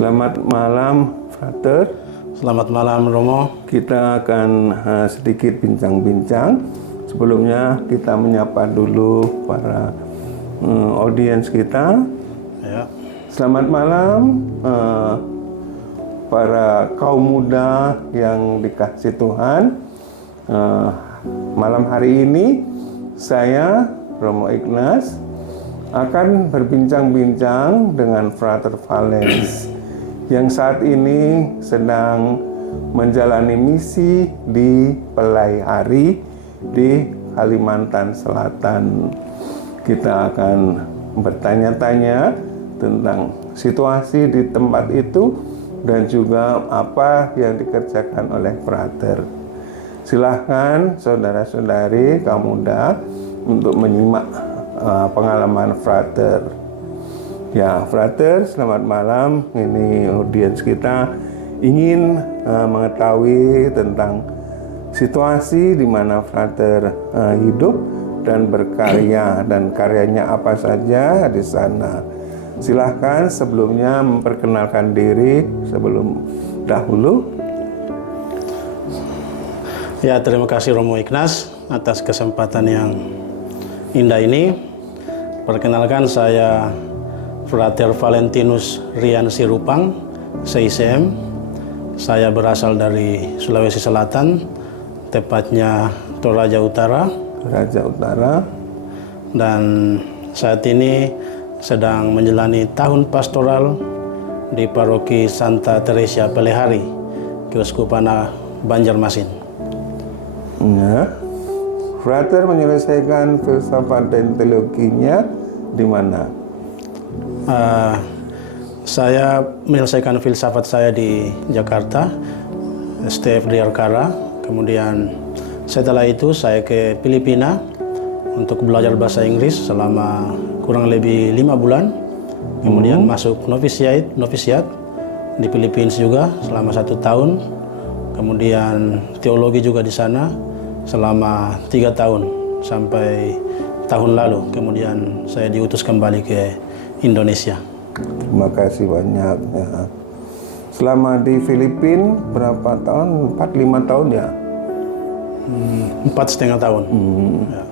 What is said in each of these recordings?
Selamat malam, Frater. Selamat malam, Romo. Kita akan sedikit bincang-bincang. Sebelumnya kita menyapa dulu para audiens kita. Ya. Selamat malam, para kaum muda yang dikasihi Tuhan. Malam hari ini saya, Romo Ignas, akan berbincang-bincang dengan Frater Valens yang saat ini sedang menjalani misi di Pelai Hari di Kalimantan Selatan. Kita akan bertanya-tanya tentang situasi di tempat itu dan juga apa yang dikerjakan oleh Frater. Silahkan saudara-saudari kaum muda untuk menyimak pengalaman Frater. Ya, Frater, selamat malam. Ini audiens kita ingin mengetahui tentang situasi di mana Frater hidup dan berkarya, dan karyanya apa saja di sana. Silahkan sebelumnya memperkenalkan diri sebelum dahulu. Ya, terima kasih Romo Ignas atas kesempatan yang indah ini. Perkenalkan, saya Frater Valentinus Rian Sirupang, CICM. Saya berasal dari Sulawesi Selatan, tepatnya Toraja Utara. Toraja Utara. Dan saat ini sedang menjalani tahun pastoral di Paroki Santa Teresia Pelehari, Keuskupan Banjarmasin. Ya. Frater menyelesaikan filsafat dan teologinya di mana? Saya menyelesaikan filsafat saya di Jakarta, STF di Arkara. Kemudian setelah itu saya ke Filipina untuk belajar bahasa Inggris selama kurang lebih 5 bulan. Kemudian masuk novisiat di Filipina juga selama 1 tahun. Kemudian teologi juga di sana selama 3 tahun sampai tahun lalu. Kemudian saya diutus kembali ke Indonesia. Terima kasih banyak. Ya. Selama di Filipina berapa tahun? 4-5 tahun ya? 4,5 tahun. Ya.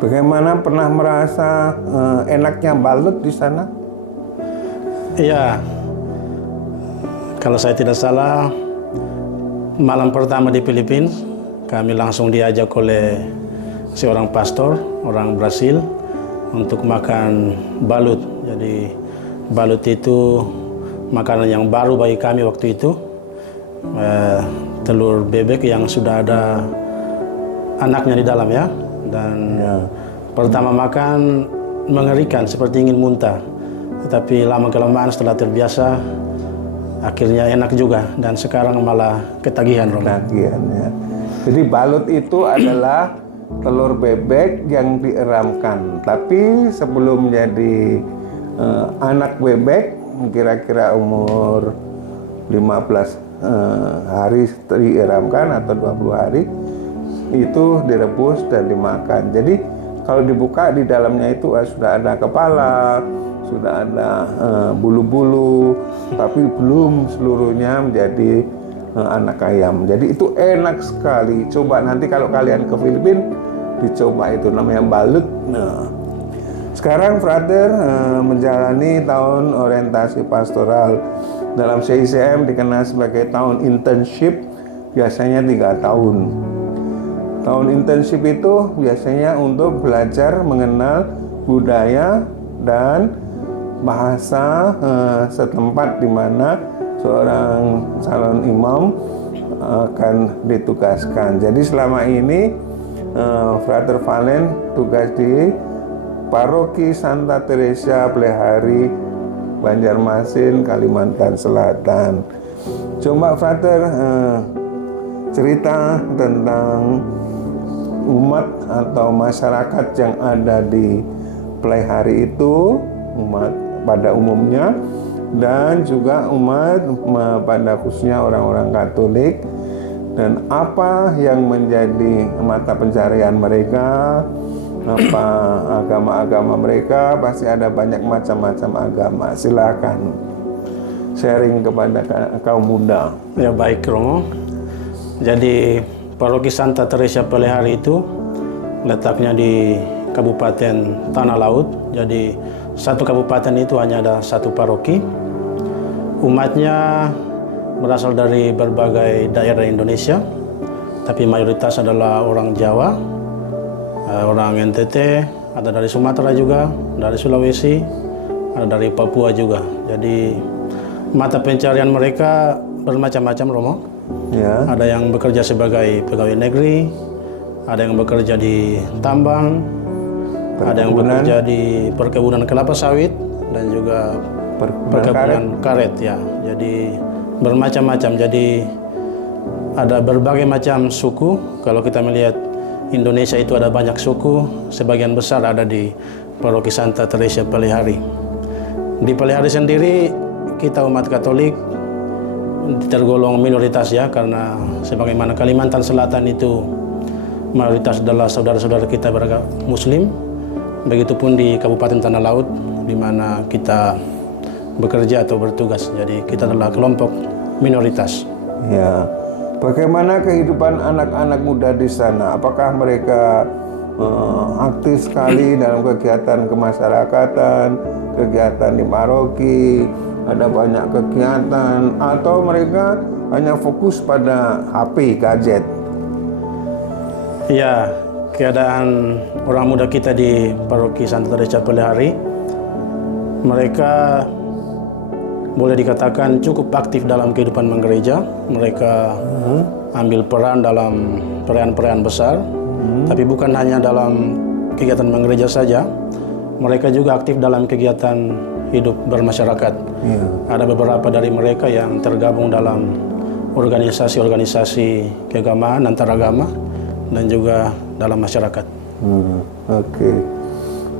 Bagaimana, pernah merasa enaknya balut di sana? Iya. Kalau saya tidak salah, malam pertama di Filipina, kami langsung diajak oleh seorang pastor, orang Brasil, untuk makan balut. Jadi balut itu makanan yang baru bagi kami waktu itu. Telur bebek yang sudah ada anaknya di dalam ya. Dan pertama makan mengerikan, seperti ingin muntah. Tetapi lama-kelamaan setelah terbiasa, akhirnya enak juga. Dan sekarang malah ketagihan. Ketagihan ya. Jadi balut itu adalah telur bebek yang dieramkan. Tapi sebelum jadi anak bebek, kira-kira umur 15 hari dieramkan atau 20 hari, itu direbus dan dimakan. Jadi kalau dibuka di dalamnya itu sudah ada kepala, sudah ada bulu-bulu, tapi belum seluruhnya menjadi anak ayam. Jadi itu enak sekali. Coba nanti kalau kalian ke Filipina, dicoba, itu namanya balut. Nah, sekarang Frater menjalani tahun orientasi pastoral. Dalam CICM dikenal sebagai tahun internship, biasanya 3 tahun. Tahun internship itu biasanya untuk belajar mengenal budaya dan bahasa setempat di mana seorang calon imam akan ditugaskan. Jadi selama ini Frater Valens tugas di Paroki Santa Teresia Pelehari, Banjarmasin, Kalimantan Selatan. Coba Frater cerita tentang umat atau masyarakat yang ada di Pelehari itu, umat pada umumnya, dan juga umat pada khususnya orang-orang Katolik, dan apa yang menjadi mata pencarian mereka, apa agama-agama mereka. Pasti ada banyak macam-macam agama. Silakan. sharing kepada kaum muda. Ya baik Romo. Jadi Paroki Santa Teresa Pelihari itu letaknya di Kabupaten Tanah Laut. Jadi satu kabupaten itu hanya ada satu paroki. Umatnya berasal dari berbagai daerah Indonesia, tapi mayoritas adalah orang Jawa, orang NTT, ada dari Sumatera juga, dari Sulawesi, ada dari Papua juga. Jadi mata pencarian mereka bermacam-macam, Romo. Ya. Ada yang bekerja sebagai pegawai negeri, ada yang bekerja di tambang, ada yang bekerja di perkebunan kelapa sawit, dan juga perkebunan karet ya. Jadi bermacam-macam. Jadi ada berbagai macam suku. Kalau kita melihat Indonesia itu ada banyak suku, sebagian besar ada di Paroki Santa Teresa Pelihari. Di Pelihari sendiri kita umat Katolik tergolong minoritas ya, karena sebagaimana Kalimantan Selatan itu mayoritas adalah saudara-saudara kita beragama Muslim. Begitupun di Kabupaten Tanah Laut di mana kita bekerja atau bertugas. Jadi kita adalah kelompok minoritas. Ya. Bagaimana kehidupan anak-anak muda di sana? Apakah mereka aktif sekali dalam kegiatan kemasyarakatan, kegiatan di paroki, ada banyak kegiatan, atau mereka hanya fokus pada HP, gadget? Ya, keadaan orang muda kita di Paroki Santa Teresa Pelihari, mereka boleh dikatakan cukup aktif dalam kehidupan menggereja. Mereka ambil peran dalam perayaan-perayaan besar, tapi bukan hanya dalam kegiatan menggereja saja. Mereka juga aktif dalam kegiatan hidup bermasyarakat. Ada beberapa dari mereka yang tergabung dalam organisasi-organisasi keagamaan antaragama dan juga dalam masyarakat. Oke.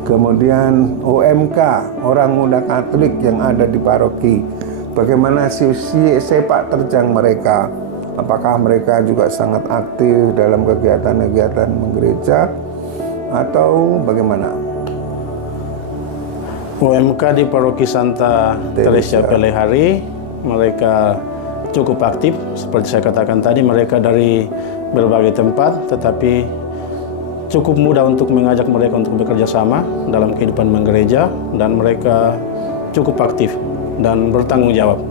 Kemudian OMK, orang muda Katolik yang ada di paroki, bagaimana sepak terjang mereka? Apakah mereka juga sangat aktif dalam kegiatan-kegiatan menggereja atau bagaimana? OMK di Paroki Santa Teresa Pelihari, mereka cukup aktif. Seperti saya katakan tadi, mereka dari berbagai tempat, tetapi cukup mudah untuk mengajak mereka untuk bekerja sama dalam kehidupan menggereja, dan mereka cukup aktif dan bertanggung jawab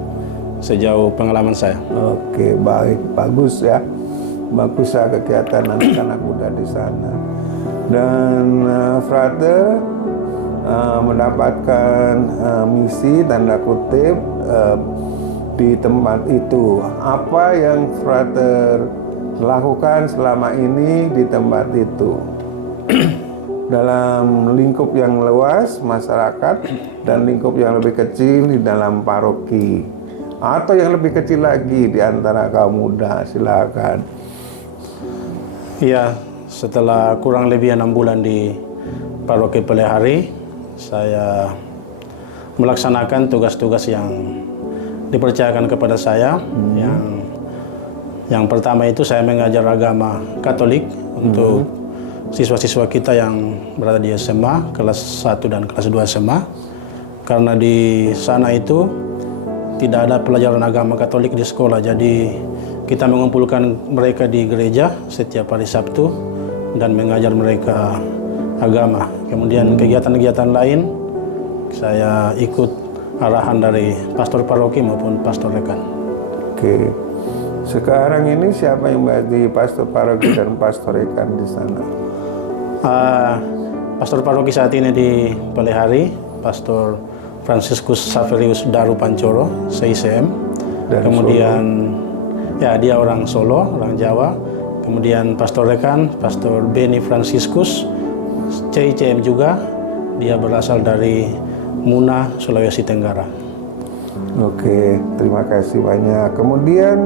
sejauh pengalaman saya. Oke, baik, bagus ya. Bagus ya kegiatan anak-anak muda di sana. Dan Frater mendapatkan misi tanda kutip di tempat itu. Apa yang Frater lakukan selama ini di tempat itu? Dalam lingkup yang luas masyarakat dan lingkup yang lebih kecil di dalam paroki, atau yang lebih kecil lagi di antara kaum muda, silakan. Iya, setelah kurang lebih 6 bulan di Paroki Pelihari, saya melaksanakan tugas-tugas yang dipercayakan kepada saya. Yang pertama itu saya mengajar agama Katolik untuk siswa-siswa kita yang berada di SMA, kelas 1 dan kelas 2 SMA. Karena di sana itu tidak ada pelajaran agama Katolik di sekolah, jadi kita mengumpulkan mereka di gereja setiap hari Sabtu dan mengajar mereka agama. Kemudian kegiatan-kegiatan lain saya ikut arahan dari pastor paroki maupun pastor rekan. Oke. Sekarang ini siapa yang menjadi pastor paroki dan pastor rekan di sana? Pastor paroki saat ini di Pelihari, Pastor Franciscus Saverius Daru Pancoro, CICM. Kemudian Solo. Ya, dia orang Solo, orang Jawa. Kemudian pastor rekan, Pastor Beni Franciscus, CICM juga. Dia berasal dari Muna, Sulawesi Tenggara. Oke, terima kasih banyak. Kemudian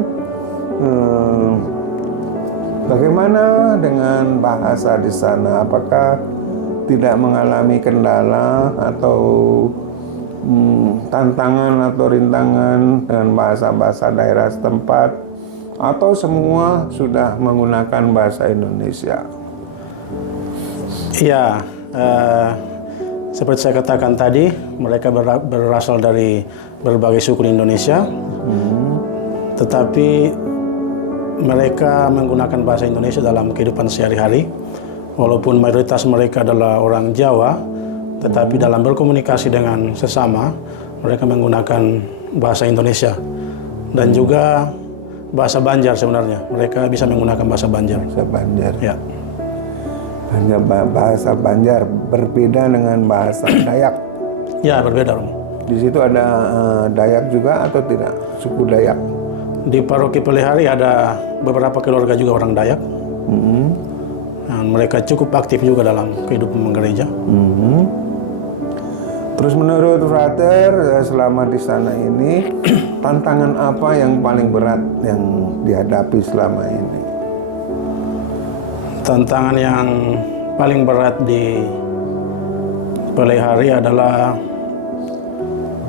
bagaimana dengan bahasa di sana? Apakah tidak mengalami kendala atau tantangan atau rintangan dengan bahasa-bahasa daerah setempat, atau semua sudah menggunakan bahasa Indonesia? Iya, Seperti saya katakan tadi, mereka berasal dari berbagai suku di Indonesia, tetapi mereka menggunakan bahasa Indonesia dalam kehidupan sehari-hari. Walaupun mayoritas mereka adalah orang Jawa, tetapi dalam berkomunikasi dengan sesama, mereka menggunakan bahasa Indonesia. Dan juga bahasa Banjar sebenarnya. Mereka bisa menggunakan bahasa Banjar. Bahasa Banjar. Ya. Bahasa Banjar berbeda dengan bahasa Dayak. Ya, berbeda, Romo. Di situ ada Dayak juga atau tidak? Suku Dayak. Di paroki Pelihari ada beberapa keluarga juga orang Dayak. Dan mereka cukup aktif juga dalam kehidupan gereja. Terus menurut Frater, selama di sana ini, tantangan apa yang paling berat yang dihadapi selama ini? Tantangan yang paling berat di Pelihari adalah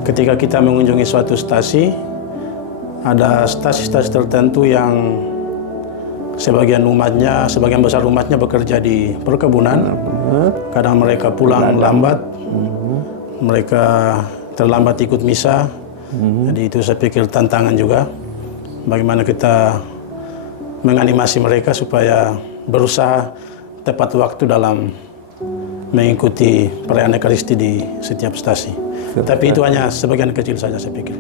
ketika kita mengunjungi suatu stasi, ada stasi-stasi tertentu yang sebagian besar umatnya bekerja di perkebunan. Kadang mereka pulang lambat, mereka terlambat ikut misa. Jadi itu saya pikir tantangan juga. Bagaimana kita menganimasi mereka supaya berusaha tepat waktu dalam mengikuti perayaan Ekaristi di setiap stasi. Tapi itu hanya sebagian kecil saja saya pikir.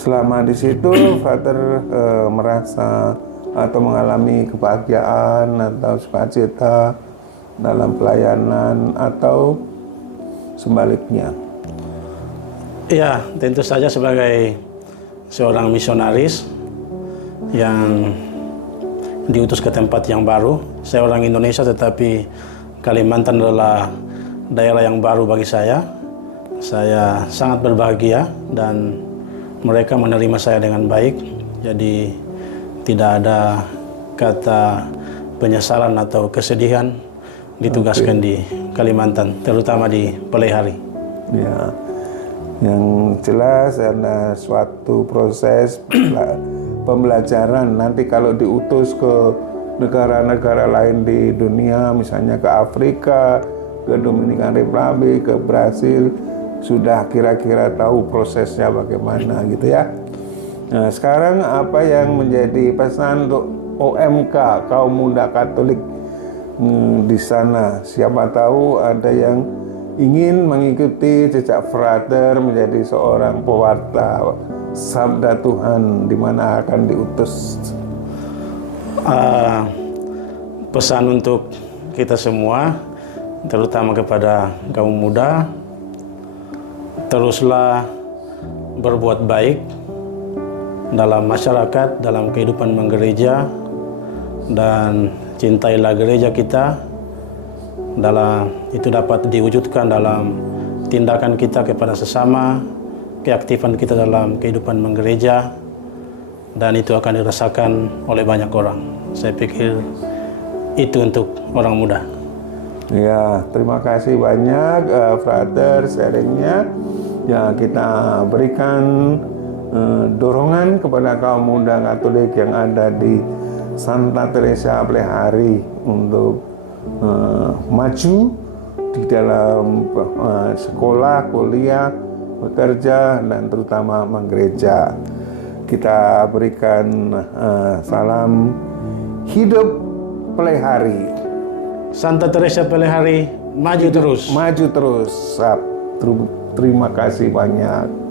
Selama di situ, Frater merasa atau mengalami kebahagiaan atau sukacita dalam pelayanan atau sebaliknya? Ya, tentu saja sebagai seorang misionaris yang diutus ke tempat yang baru. Saya orang Indonesia, tetapi Kalimantan adalah daerah yang baru bagi saya. Saya sangat berbahagia dan mereka menerima saya dengan baik. Jadi tidak ada kata penyesalan atau kesedihan ditugaskan di Kalimantan, terutama di Pelihari. Ya, yang jelas ada suatu proses pembelajaran. Nanti kalau diutus ke negara-negara lain di dunia, misalnya ke Afrika, ke Dominican Republic, ke Brasil, sudah kira-kira tahu prosesnya bagaimana gitu ya. Nah, sekarang apa yang menjadi pesan untuk OMK, kaum muda Katolik di sana? Siapa tahu ada yang ingin mengikuti jejak Frater menjadi seorang pewarta sabda Tuhan di mana akan diutus. Pesan untuk kita semua, terutama kepada kaum muda, teruslah berbuat baik dalam masyarakat, dalam kehidupan menggereja, dan cintailah gereja kita. Itu dapat diwujudkan dalam tindakan kita kepada sesama, keaktifan kita dalam kehidupan menggereja, dan itu akan dirasakan oleh banyak orang. Saya pikir itu untuk orang muda. Ya, terima kasih banyak Frater sharingnya. Ya, kita berikan dorongan kepada kaum muda Katolik yang ada di Santa Teresa Pelihari untuk maju di dalam sekolah, kuliah, bekerja, dan terutama menggereja. Kita berikan salam hidup Pelihari. Santa Teresa Pelihari, maju terus. Maju terus. Terima kasih banyak.